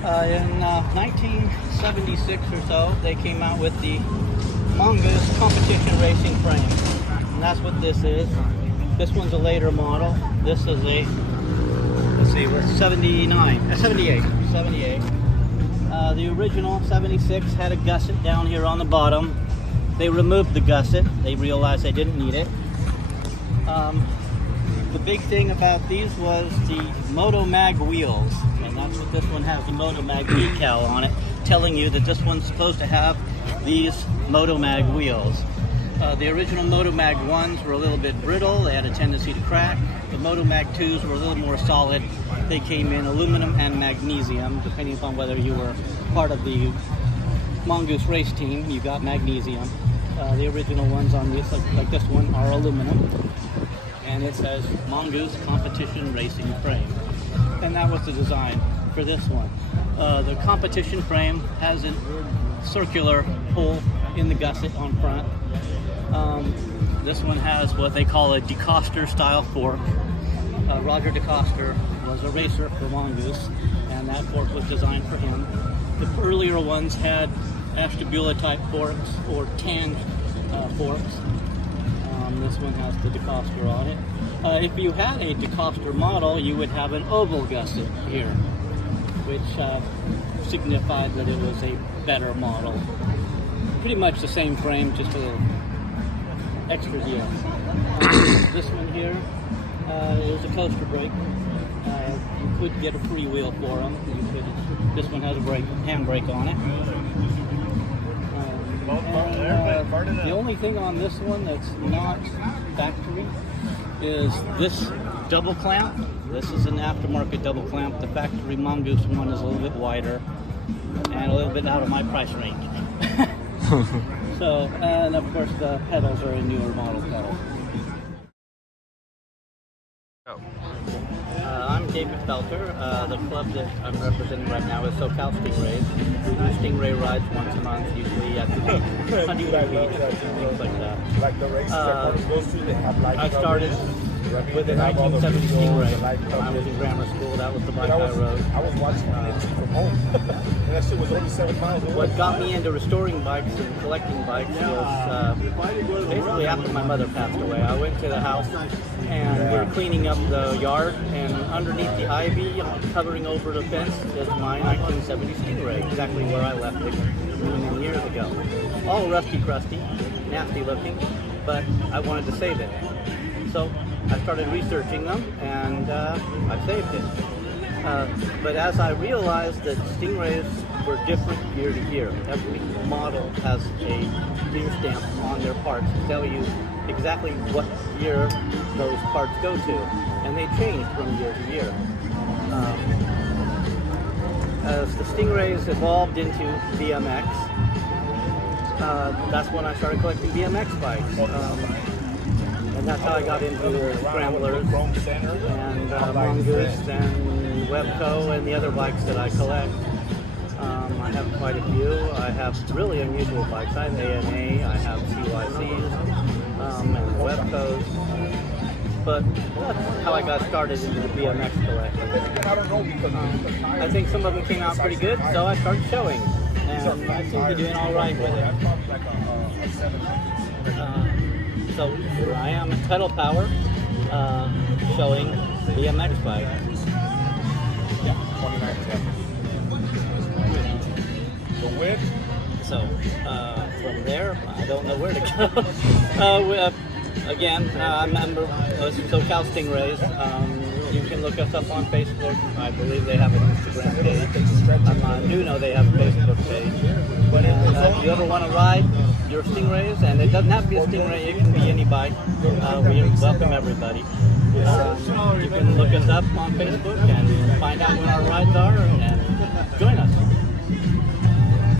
In 1976 or so, they came out with the Mongoose competition racing frame, and that's what this is. This one's a later model. This is a, let's see, we're 78. The original 76 had a gusset down here on the bottom. They removed the gusset. They realized they didn't need it. The big thing about these was the Motomag wheels, and that's what this one has, the Motomag decal on it, telling you that this one's supposed to have these Motomag wheels. The original Motomag 1s were a little bit brittle. They had a tendency to crack. The Motomag 2s were a little more solid. They came in aluminum and magnesium, depending upon whether you were part of the Mongoose race team. You got magnesium. The original ones on this, like this one, are aluminum. And it says Mongoose Competition Racing Frame. And that was the design for this one. The competition frame has a circular hole in the gusset on front. This one has what they call a 𝓲𝓽𝓲𝓭 style fork. Roger 𝓲𝓽𝓲𝓭 was a racer for Mongoose, and that fork was designed for him. The earlier ones had 𝓵𝓸𝓷𝓷𝓬𝓻 type forks or tanned forks. This one has the 𝓲𝓽𝓲𝓭 on it. If you had a 𝓲𝓽𝓲𝓭 model, you would have an oval gusset here, which signified that it was a better model. Pretty much the same frame, just a little extra deal. This one here is a coaster brake. You could get a free wheel for them. This one has a handbrake on it. The only thing on this one that's not factory is this double clamp. This is an aftermarket double clamp. The factory Mongoose one is a little bit wider and a little bit out of my price range. So, and of course the pedals are a newer model pedal. I'm David Felter. The club that I'm representing right now is SoCal Stingrays. We do stingray rides once a month, usually at the beach, Honeymoon Beach, things like that. Like the races that goes through, they have like I started with a 1970 Stingray when I was in grammar school. That was the bike I rode. I was watching it from home, and that shit was only 7 miles away. What got me into restoring bikes and collecting bikes was basically after my mother passed away. I went to the house and we were cleaning up the yard, and underneath the ivy, covering over the fence, is my 1970 Stingray, exactly where I left it many years ago. All rusty, crusty, nasty looking, but I wanted to save it. So I started researching them, and I saved it. But as I realized that Stingrays were different year to year, every model has a year stamp on their parts to tell you exactly what year those parts go to, and they change from year to year. As the Stingrays evolved into BMX, that's when I started collecting BMX bikes. And that's how I got into Scramblers and Mongoose and 𝓬𝓬𝓮𝓀 and the other bikes that I collect. I have quite a few. I have really unusual bikes. I have ANA, I have CYCs, and 𝓬𝓬𝓮s. But that's how I got started into the BMX collection. I think some of them came out pretty good, so I started showing. And I seem to be doing all right with it. So here I am at Pedal Power, showing BMX bike. Yeah. The width? So from there, I don't know where to go. Again, I'm a member of SoCal Stingrays. You can look us up on Facebook. I believe they have an Instagram page. I do know they have a Facebook page. And if you ever want to ride your Stingrays, and it doesn't have to be a Stingray, it can be any bike. We welcome everybody. You can look us up on Facebook and find out when our rides are and join us.